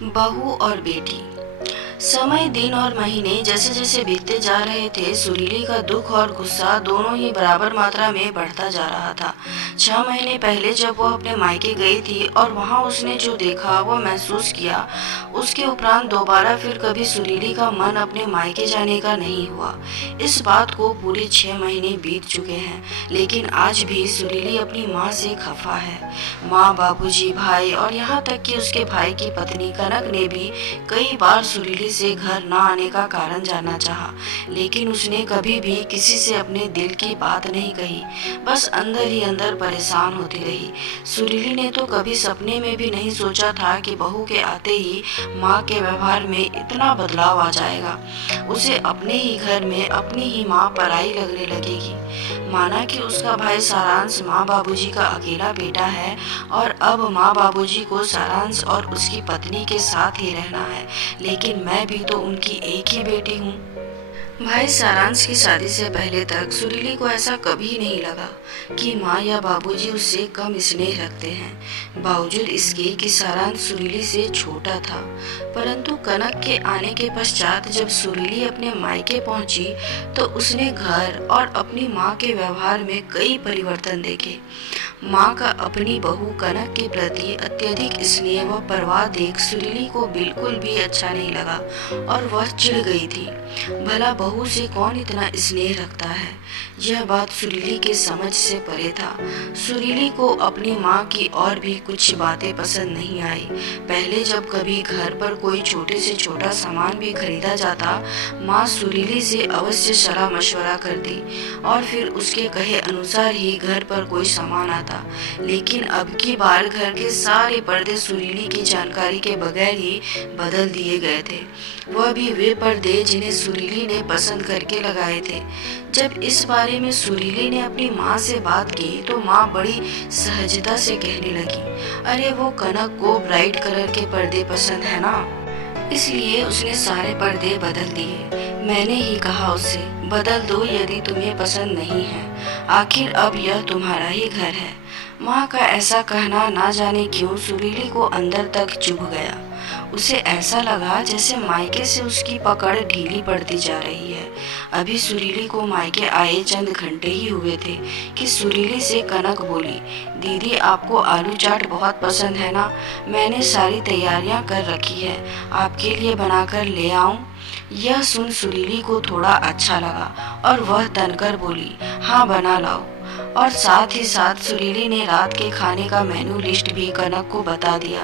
बहू और बेटी। समय, दिन और महीने जैसे जैसे बीतते जा रहे थे, सुरीली का दुख और गुस्सा दोनों ही बराबर मात्रा में बढ़ता जा रहा था। 6 महीने पहले जब वो अपने मायके गई थी और वहाँ उसने जो देखा वो महसूस किया, उसके उपरांत दोबारा फिर कभी सुरीली का मन अपने मायके जाने का नहीं हुआ। इस बात को पूरे 6 महीने बीत चुके हैं, लेकिन आज भी सुरीली अपनी माँ से खफा है। माँ, बाबूजी, भाई और यहाँ तक कि उसके भाई की पत्नी कनक ने भी कई बार सुरीली से घर न आने का कारण जानना चाहा, लेकिन उसने कभी भी किसी से अपने दिल की बात नहीं कही, बस अंदर ही अंदर परेशान होती रही। सुरीली ने तो कभी सपने में भी नहीं सोचा था कि बहू के आते ही माँ के व्यवहार में इतना बदलाव आ जाएगा। उसे अपने ही घर में अपनी ही माँ पराई लगने लगेगी। माना कि उसका भाई सारांश माँ बाबूजी का अकेला बेटा है और अब माँ बाबूजी को सारांश और उसकी पत्नी के साथ ही रहना है, लेकिन मैं भी तो उनकी एक ही बेटी हूँ। भाई सारांश की शादी से पहले तक सुरीली को ऐसा कभी नहीं लगा कि माँ या बाबूजी उससे कम स्नेह रखते हैं, बावजूद इसके कि सारांश सुरीली से छोटा था। परंतु कनक के आने के पश्चात जब सुरीली अपने मायके पहुंची तो उसने घर और अपनी माँ के व्यवहार में कई परिवर्तन देखे। माँ का अपनी बहू कनक के प्रति अत्यधिक स्नेह व परवाह देख सुरीली को बिल्कुल भी अच्छा नहीं लगा और वह चिढ़ गई थी। भला बहू से कौन इतना स्नेह रखता है? यह बात सुरीली के समझ से परे था। सुरीली को अपनी माँ की और भी कुछ बातें पसंद नहीं आई। पहले जब कभी घर पर कोई छोटे से छोटा सामान भी खरीदा जाता, माँ सुरीली से अवश्य सलाह मशवरा करती और फिर उसके कहे अनुसार ही घर पर कोई सामान आता। लेकिन अब की बार घर के सारे पर्दे सुरीली की जानकारी के बगैर ही बदल दिए गए थे, वह भी वे पर्दे जिन्हें सुरीली ने पसंद करके लगाए थे। जब इस बारे में सुरीली ने अपनी माँ से बात की तो माँ बड़ी सहजता से कहने लगी, अरे वो कनक को ब्राइट कलर के पर्दे पसंद है ना, इसलिए उसने सारे पर्दे बदल दिए। मैंने ही कहा उससे, बदल दो यदि तुम्हें पसंद नहीं है, आखिर अब यह तुम्हारा ही घर है। माँ का ऐसा कहना ना जाने क्यों सुरीली को अंदर तक चुभ गया। उसे ऐसा लगा जैसे मायके से उसकी पकड़ ढीली पड़ती जा रही है। अभी सुरीली को मायके आए चंद घंटे ही हुए थे कि सुरीली से कनक बोली, दीदी आपको आलू चाट बहुत पसंद है ना, मैंने सारी तैयारियां कर रखी है, आपके लिए बनाकर ले आऊं? यह सुन सुरीली को थोड़ा अच्छा लगा और वह तनकर बोली, हाँ बना लाओ। और साथ ही साथ सुरीली ने रात के खाने का मेनू लिस्ट भी कनक को बता दिया।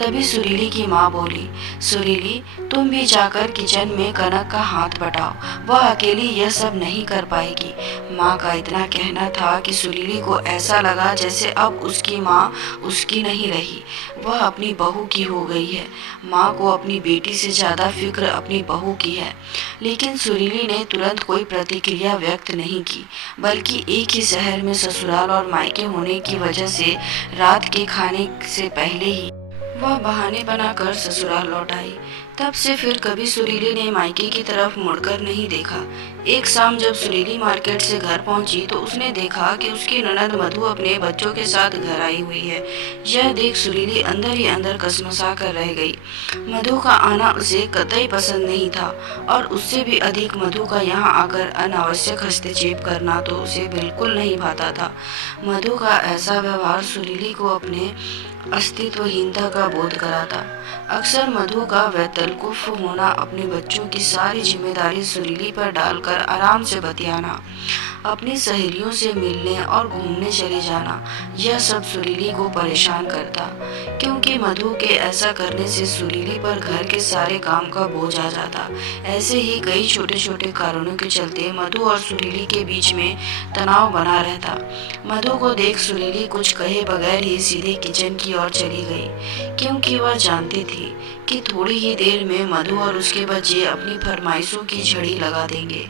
तभी सुरीली की माँ बोली, सुरीली तुम भी जाकर किचन में कनक का हाथ बटाओ, वह अकेली यह सब नहीं कर पाएगी। माँ का इतना कहना था कि सुरीली को ऐसा लगा जैसे अब उसकी माँ उसकी नहीं रही, वह अपनी बहू की हो गई है। माँ को अपनी बेटी से ज्यादा फिक्र अपनी बहू की है। लेकिन सुरीली ने तुरंत कोई प्रतिक्रिया व्यक्त नहीं की, बल्कि एक ही शहर में ससुराल और मायके होने की वजह से रात के खाने से पहले ही वह बहाने बनाकर ससुराल लौट आई। तब से फिर कभी सुरीली ने मायके की तरफ मुड़कर नहीं देखा। एक शाम जब सुरीली मार्केट से घर पहुंची तो उसने देखा कि उसकी ननद मधु अपने बच्चों के साथ घर आई हुई है। यह देख सुरीली अंदर ही अंदर कसमसा कर रह गई। मधु का आना उसे कतई पसंद नहीं था और उससे भी अधिक मधु का यहाँ आकर अनावश्यक हस्तक्षेप करना तो उसे बिल्कुल नहीं भाता था। मधु का ऐसा व्यवहार सुरीली को अपने अस्तित्वहीनता का बोध कराता। अक्सर मधु का वैतलकुफ होना, अपने बच्चों की सारी जिम्मेदारी सुरीली पर डालकर आराम से बतियाना, अपनी सहेलियों से मिलने और घूमने चले जाना, यह सब सुरीली को परेशान करता, क्योंकि मधु के ऐसा करने से सुरीली पर घर के सारे काम का बोझ आ जाता। ऐसे ही कई छोटे छोटे कारणों के चलते मधु और सुरीली के बीच में तनाव बना रहता। मधु को देख सुरीली कुछ कहे बगैर ही सीधे किचन की ओर चली गई, क्योंकि वह जानती थी कि थोड़ी ही देर में मधु और उसके बच्चे अपनी फरमाइशों की झड़ी लगा देंगे।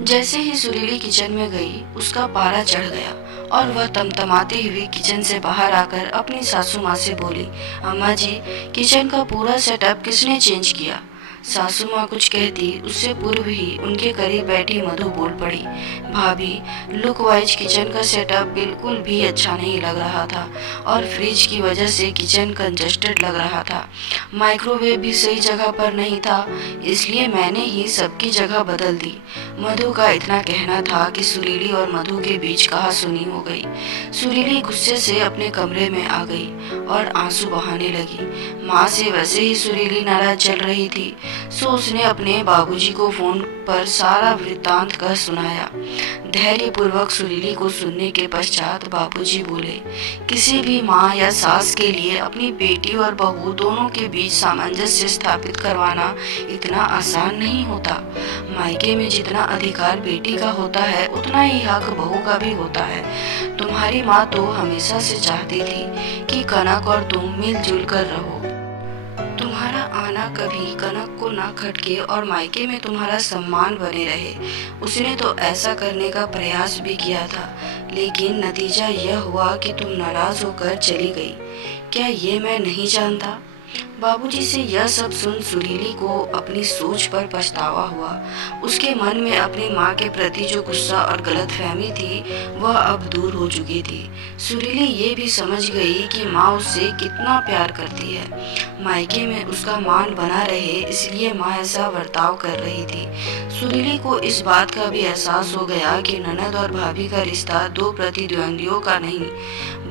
जैसे ही सुरीली किचन में गई, उसका पारा चढ़ गया और वह तमतमाती हुई किचन से बाहर आकर अपनी सासू माँ से बोली, अम्मा जी, किचन का पूरा सेटअप किसने चेंज किया? सासू माँ कुछ कहती उससे पूर्व ही उनके करीब बैठी मधु बोल पड़ी, भाभी, लुक वाइज किचन का सेटअप बिल्कुल भी अच्छा नहीं लग रहा था और फ्रिज की वजह से किचन कंजस्टेड लग रहा था। माइक्रोवेव भी सही जगह पर नहीं था, इसलिए मैंने ही सबकी जगह बदल दी। मधु का इतना कहना था कि सुरीली और मधु के बीच कहासुनी हो गई। सुरीली गुस्से से अपने कमरे में आ गई और आंसू बहाने लगी। माँ से वैसे ही सुरीली नाराज चल रही थी, सो उसने अपने बाबूजी को फोन पर सारा वृत्तांत कह सुनाया। धैर्यपूर्वक सुरीली को सुनने के पश्चात बाबूजी बोले, किसी भी माँ या सास के लिए अपनी बेटी और बहू दोनों के बीच सामंजस्य स्थापित करवाना इतना आसान नहीं होता। मायके में जितना अधिकार बेटी का होता है, उतना ही हक बहू का भी होता है। तुम्हारी माँ तो हमेशा से चाहती थी कि कनक और तुम मिलजुल कर रहो। तुम्हारा आना कभी कनक को ना खटके और मायके में तुम्हारा सम्मान बने रहे। उसने तो ऐसा करने का प्रयास भी किया था, लेकिन नतीजा यह हुआ कि तुम नाराज होकर चली गई। क्या ये मैं नहीं जानता? बाबूजी से यह सब सुन सुरीली को अपनी सोच पर पछतावा हुआ। उसके मन में अपनी माँ के प्रति जो गुस्सा और गलतफहमी थी, वह अब दूर हो चुकी थी। सुरीली ये भी समझ गई कि माँ उससे कितना प्यार करती है। मायके में उसका मान बना रहे, इसलिए माँ ऐसा बर्ताव कर रही थी। सुरीली को इस बात का भी एहसास हो गया कि ननद और भाभी का रिश्ता दो प्रतिद्वंदियों का नहीं,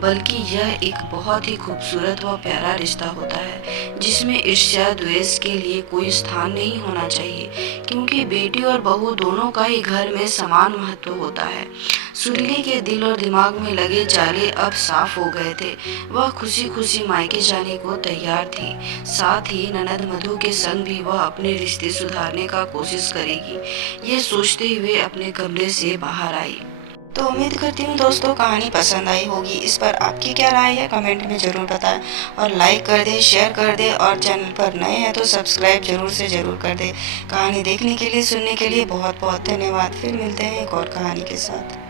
बल्कि यह एक बहुत ही खूबसूरत व प्यारा रिश्ता होता है, जिसमें ईर्ष्या द्वेष के लिए कोई स्थान नहीं होना चाहिए, क्योंकि बेटी और बहू दोनों का ही घर में समान महत्व होता है। सुरीली के दिल और दिमाग में लगे जाले अब साफ हो गए थे। वह खुशी खुशी मायके जाने को तैयार थी। साथ ही ननद मधु के संग भी वह अपने रिश्ते सुधारने का कोशिश करेगी, ये सोचते हुए अपने कमरे से बाहर आई। तो उम्मीद करती हूँ दोस्तों कहानी पसंद आई होगी। इस पर आपकी क्या राय है कमेंट में ज़रूर बताएं, और लाइक कर दें, शेयर कर दें, और चैनल पर नए हैं तो सब्सक्राइब जरूर से ज़रूर कर दें। कहानी देखने के लिए, सुनने के लिए बहुत बहुत धन्यवाद। फिर मिलते हैं एक और कहानी के साथ।